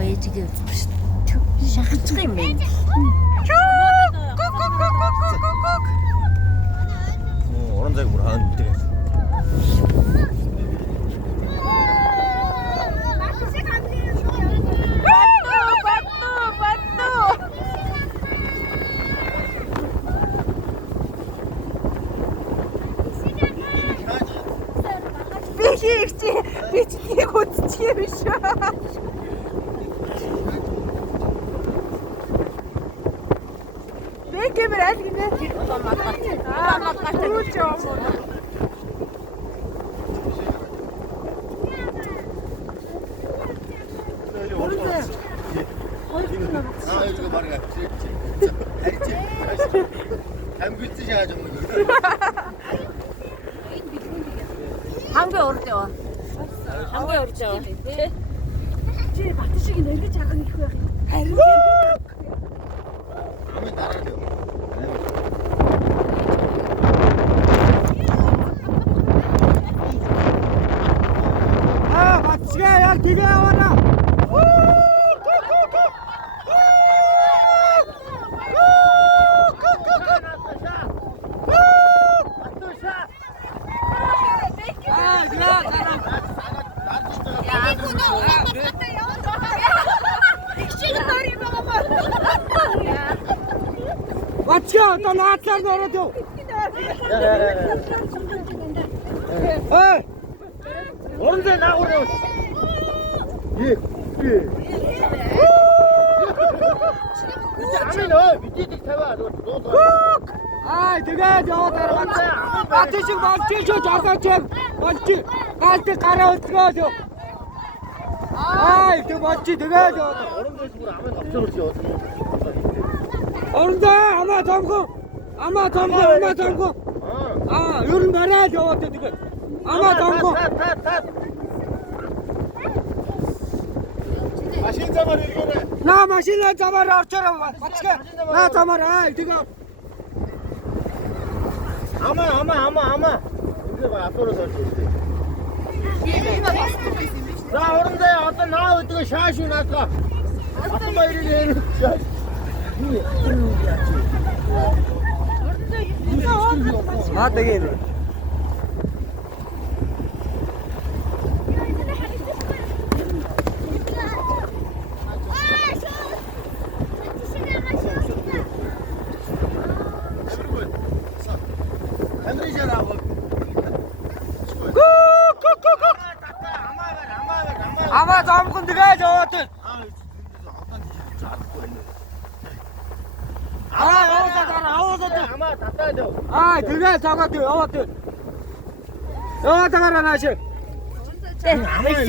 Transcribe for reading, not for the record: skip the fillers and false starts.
ээжигээ шахчих юм байна. Орон зайг бүр хаана мэдээ. Би тийг үзчих юм шүү. Бэ гэмээр аль гинэ? Үуч юм. 이거 말이야. 알지? 담글지 하죠. 한개 오르죠. 한개 오르죠. 쟤 마트식이 너 이렇게 작은 거야. 하면 나라죠. 아, 마치가 야 기계 와라. 마치가 또 나한테 놀아줘. 에이, 언제 나오려? 예. 아미는 밑에 태워. 아이, 내가 저 따라갔다. 마트식 마트식 저거 맞지? 갈때 갈아엎어줘. 아이, 그 맞지? 내가 저 얼음들 식으로 하면 없죠, 그렇죠? 얼음들 아마 담고. 아, 요런 말이야 저거 지금. 아마 담고. 마신 자만 이거네. 나 마실래 잡아라 어쩌라 마치가 나 잡아라 이거. 아마. 이제 봐, 앞으로 설치. 나 오는데 어떤 나 어떻게 샤시 나까? 아빠 이리 샤시. 아 되게. 아마 잠깐 네가 저한테 아마 다 따야 돼. 아 네가 저한테 여한테 나시 네.